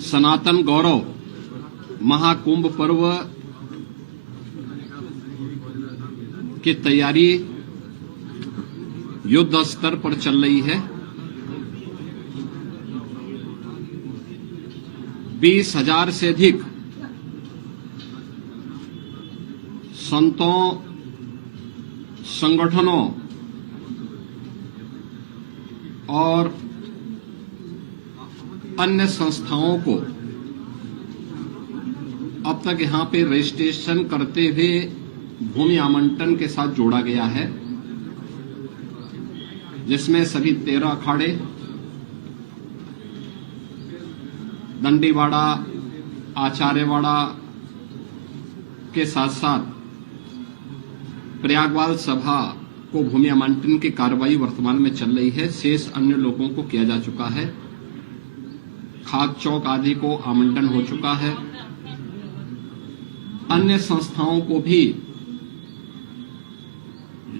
सनातन गौरव महाकुंभ पर्व की तैयारी युद्ध स्तर पर चल रही है। 20,000 से अधिक संतों, संगठनों और अन्य संस्थाओं को अब तक यहां पे रजिस्ट्रेशन करते हुए भूमि आवंटन के साथ जोड़ा गया है, जिसमें सभी 13 अखाड़े, दंडीवाड़ा, आचार्यवाड़ा के साथ साथ प्रयागवाल सभा को भूमि आवंटन की कार्रवाई वर्तमान में चल रही है। शेष अन्य लोगों को किया जा चुका है। खाक चौक आदि को आवंटन हो चुका है। अन्य संस्थाओं को भी,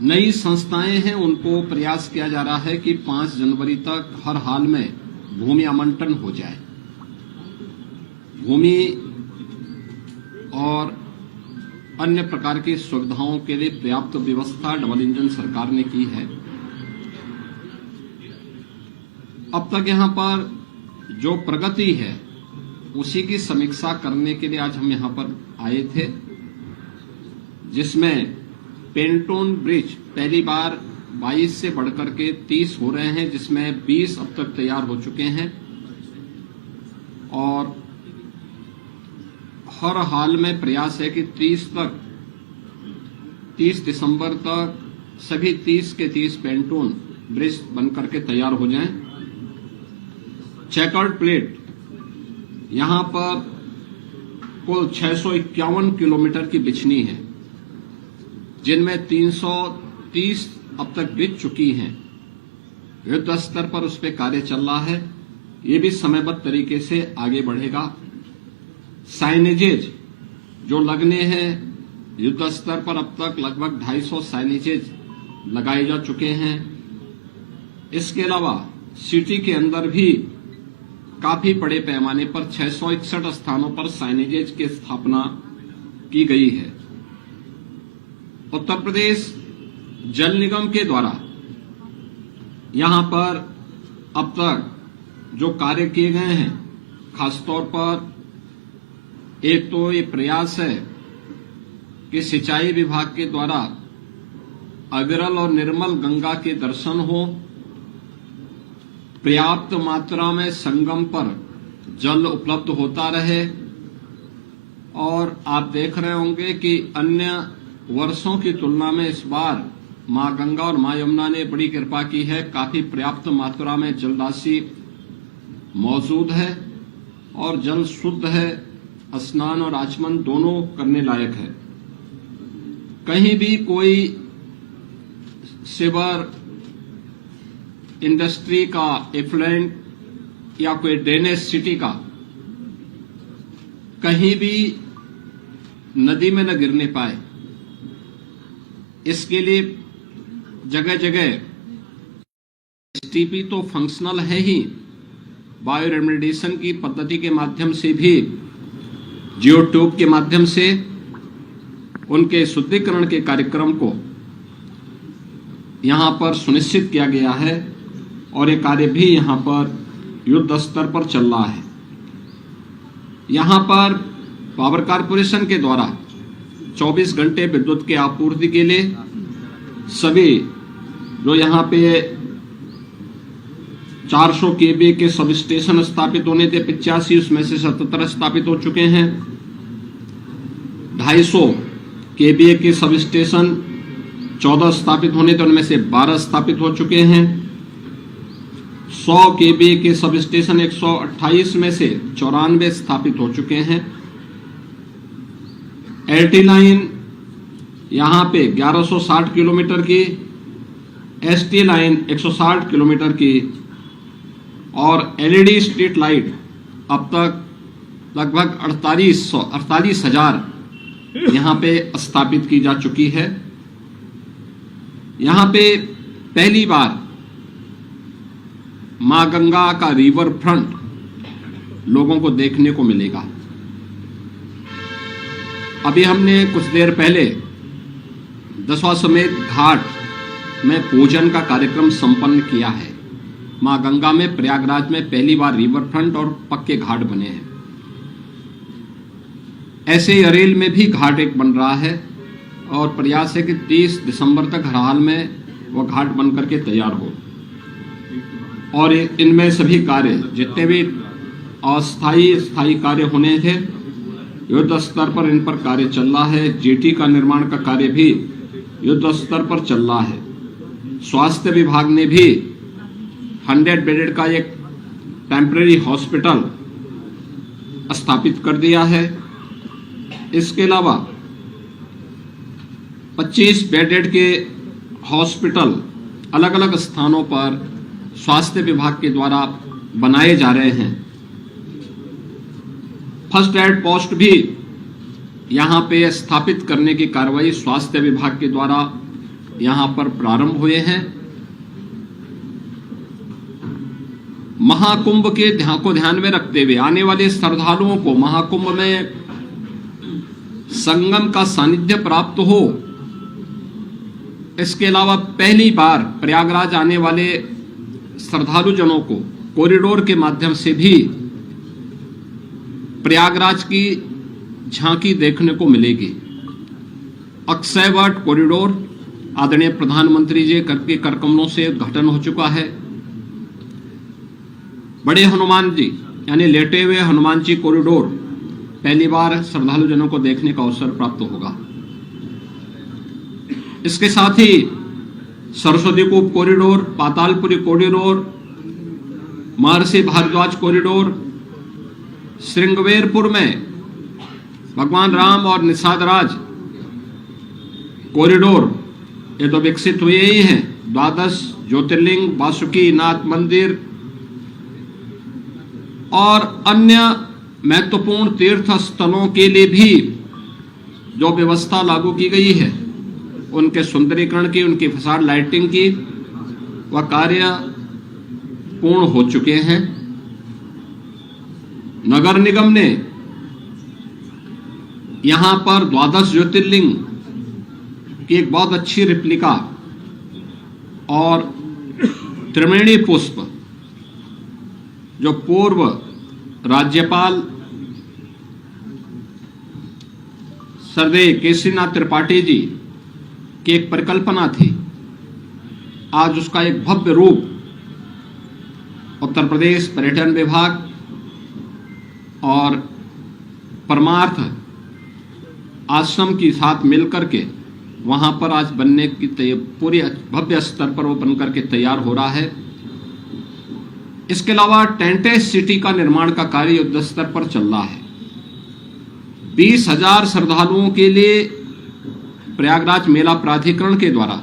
नई संस्थाएं हैं, उनको प्रयास किया जा रहा है कि 5 जनवरी तक हर हाल में भूमि आवंटन हो जाए। भूमि और अन्य प्रकार की सुविधाओं के लिए पर्याप्त व्यवस्था डबल इंजन सरकार ने की है। अब तक यहां पर जो प्रगति है उसी की समीक्षा करने के लिए आज हम यहां पर आए थे, जिसमें पेंटोन ब्रिज पहली बार 22 से बढ़कर के 30 हो रहे हैं, जिसमें 20 अब तक तैयार हो चुके हैं और हर हाल में प्रयास है कि 30 दिसंबर तक सभी 30 के 30 पेंटोन ब्रिज बनकर के तैयार हो जाएं। चेकर्ड प्लेट यहां पर कुल 651 किलोमीटर की बिछनी है, जिनमें 330 अब तक बिछ चुकी हैं। युद्ध स्तर पर उस पर कार्य चल रहा है। ये भी समयबद्ध तरीके से आगे बढ़ेगा। साइनेजेज जो लगने हैं, युद्ध स्तर पर अब तक लगभग 250 साइनेजेज लगाए जा चुके हैं। इसके अलावा सिटी के अंदर भी काफी बड़े पैमाने पर 661 स्थानों पर साइनेजेज की स्थापना की गई है। उत्तर प्रदेश जल निगम के द्वारा यहां पर अब तक जो कार्य किए गए हैं, खासतौर पर एक तो ये प्रयास है कि सिंचाई विभाग के द्वारा अविरल और निर्मल गंगा के दर्शन हो, पर्याप्त मात्रा में संगम पर जल उपलब्ध होता रहे। और आप देख रहे होंगे कि अन्य वर्षों की तुलना में इस बार मां गंगा और मां यमुना ने बड़ी कृपा की है। काफी पर्याप्त मात्रा में जल राशि मौजूद है और जल शुद्ध है। स्नान और आचमन दोनों करने लायक है। कहीं भी कोई सीवर, इंडस्ट्री का एफ्लुएंट या कोई ड्रेनेज सिटी का कहीं भी नदी में न गिरने पाए, इसके लिए जगह जगह एसटीपी तो फंक्शनल है ही, बायो रेमेडिएशन की पद्धति के माध्यम से भी, जियो ट्यूब के माध्यम से उनके शुद्धिकरण के कार्यक्रम को यहां पर सुनिश्चित किया गया है और ये कार्य भी यहां पर युद्ध स्तर पर चल रहा है। यहां पर पावर कारपोरेशन के द्वारा 24 घंटे विद्युत की आपूर्ति के लिए सभी जो यहां पे 400 केवी के सब स्टेशन स्थापित होने थे 85, उसमें से 77 स्थापित हो चुके हैं। 250 केवी के सब स्टेशन 14 स्थापित होने थे, उनमें से 12 स्थापित हो चुके हैं। 100 केवी के सब स्टेशन 128 में से 94 स्थापित हो चुके हैं। एलटी लाइन यहां पे 1160 किलोमीटर की, एसटी लाइन 160 किलोमीटर की और एलईडी स्ट्रीट लाइट अब तक लगभग 48,000 यहां पे स्थापित की जा चुकी है। यहां पे पहली बार मां गंगा का रिवर फ्रंट लोगों को देखने को मिलेगा। अभी हमने कुछ देर पहले दशाश्वमेध घाट में पूजन का कार्यक्रम संपन्न किया है। मां गंगा में प्रयागराज में पहली बार रिवर फ्रंट और पक्के घाट बने हैं। ऐसे ही अरेल में भी घाट एक बन रहा है और प्रयास है कि 30 दिसंबर तक हर हाल में वह घाट बन करके तैयार हो। और इनमें सभी कार्य जितने भी अस्थायी स्थायी कार्य होने थे, युद्ध स्तर पर इन पर कार्य चल रहा है। जेटी का निर्माण का कार्य भी युद्ध स्तर पर चल रहा है। स्वास्थ्य विभाग ने भी 100 बेडेड का एक टेम्परेरी हॉस्पिटल स्थापित कर दिया है। इसके अलावा 25 बेडेड के हॉस्पिटल अलग अलग स्थानों पर स्वास्थ्य विभाग के द्वारा बनाए जा रहे हैं। फर्स्ट एड पोस्ट भी यहां पे स्थापित करने की कार्रवाई स्वास्थ्य विभाग के द्वारा यहां पर प्रारंभ हुए हैं। महाकुंभ के को ध्यान में रखते हुए आने वाले श्रद्धालुओं को महाकुंभ में संगम का सानिध्य प्राप्त हो, इसके अलावा पहली बार प्रयागराज आने वाले श्रद्धालु जनों को कॉरिडोर के माध्यम से भी प्रयागराज की झांकी देखने को मिलेगी। अक्षयवट कॉरिडोर आदरणीय प्रधानमंत्री जी के करकमलों से उद्घाटन हो चुका है। बड़े हनुमान जी यानी लेटे हुए हनुमान जी कॉरिडोर पहली बार श्रद्धालु जनों को देखने का अवसर प्राप्त होगा। इसके साथ ही सरस्वती कूप कॉरिडोर, पातालपुरी कॉरिडोर, महर्षि भारद्वाज कॉरिडोर, श्रृंगवेरपुर में भगवान राम और निषादराज कॉरिडोर ये तो विकसित हुए ही हैं। 12 ज्योतिर्लिंग, वासुकी नाथ मंदिर और अन्य महत्वपूर्ण तीर्थ स्थलों के लिए भी जो व्यवस्था लागू की गई है, उनके सुंदरीकरण की, उनकी फसाड लाइटिंग की वह कार्य पूर्ण हो चुके हैं। नगर निगम ने यहां पर 12 ज्योतिर्लिंग की एक बहुत अच्छी रिप्लिका और त्रिवेणी पुष्प जो पूर्व राज्यपाल सर्वे केसरीनाथ त्रिपाठी जी की एक परिकल्पना थी, आज उसका एक भव्य रूप उत्तर प्रदेश पर्यटन विभाग और परमार्थ आश्रम के साथ मिलकर के वहां पर आज बनने की पूरी भव्य स्तर पर वो बनकर के तैयार हो रहा है। इसके अलावा टेंटेज सिटी का निर्माण का कार्य युद्ध स्तर पर चल रहा है। 20,000 श्रद्धालुओं के लिए प्रयागराज मेला प्राधिकरण के द्वारा,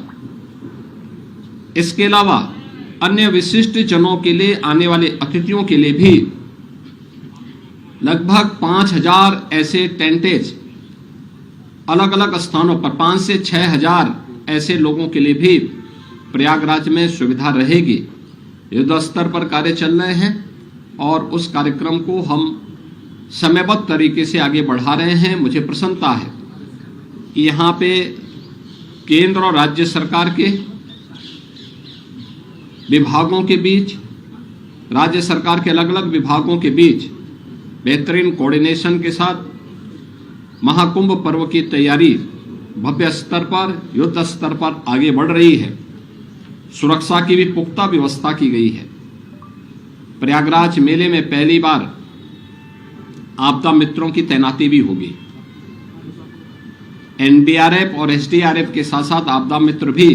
इसके अलावा अन्य विशिष्ट जनों के लिए, आने वाले अतिथियों के लिए भी लगभग 5,000 ऐसे टेंटेज अलग अलग स्थानों पर 5 से 6,000 ऐसे लोगों के लिए भी प्रयागराज में सुविधा रहेगी। युद्ध स्तर पर कार्य चल रहे हैं और उस कार्यक्रम को हम समयबद्ध तरीके से आगे बढ़ा रहे हैं। मुझे प्रसन्नता है कि यहाँ पे केंद्र और राज्य सरकार के विभागों के बीच, राज्य सरकार के अलग अलग विभागों के बीच बेहतरीन कोऑर्डिनेशन के साथ महाकुंभ पर्व की तैयारी भव्य स्तर पर, युद्ध स्तर पर आगे बढ़ रही है। सुरक्षा की भी पुख्ता व्यवस्था की गई है। प्रयागराज मेले में पहली बार आपदा मित्रों की तैनाती भी होगी। एनडीआरएफ और एसडीआरएफ के साथ साथ आपदा मित्र भी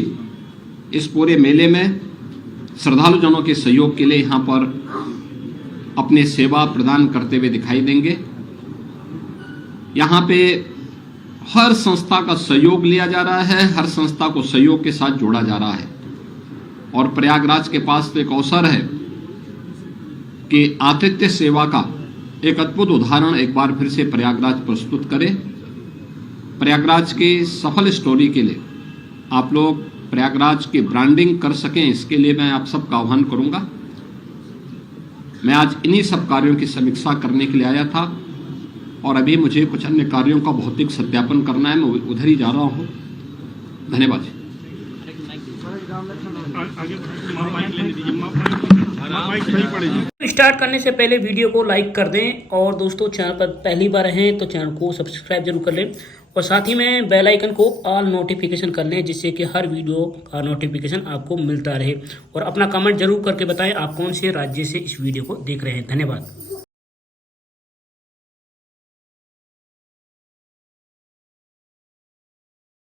इस पूरे मेले में श्रद्धालु जनों के सहयोग के लिए यहां पर अपनी सेवा प्रदान करते हुए दिखाई देंगे। यहाँ पे हर संस्था का सहयोग लिया जा रहा है, हर संस्था को सहयोग के साथ जोड़ा जा रहा है और प्रयागराज के पास तो एक अवसर है कि आतिथ्य सेवा का एक अद्भुत उदाहरण एक बार फिर से प्रयागराज प्रस्तुत करे। प्रयागराज की सफल स्टोरी के लिए आप लोग प्रयागराज की ब्रांडिंग कर सकें, इसके लिए मैं आप सबका आह्वान करूंगा। मैं आज इन्हीं सब कार्यों की समीक्षा करने के लिए आया था और अभी मुझे कुछ अन्य कार्यों का भौतिक सत्यापन करना है, मैं उधर ही जा रहा हूं। धन्यवाद। स्टार्ट करने से पहले वीडियो को लाइक कर दें और दोस्तों चैनल पर पहली बार हैं तो चैनल को सब्सक्राइब जरूर कर लें और साथ ही में बेल आइकन को ऑल नोटिफिकेशन कर लें जिससे कि हर वीडियो का नोटिफिकेशन आपको मिलता रहे और अपना कमेंट जरूर करके बताएं आप कौन से राज्य से इस वीडियो को देख रहे हैं। धन्यवाद।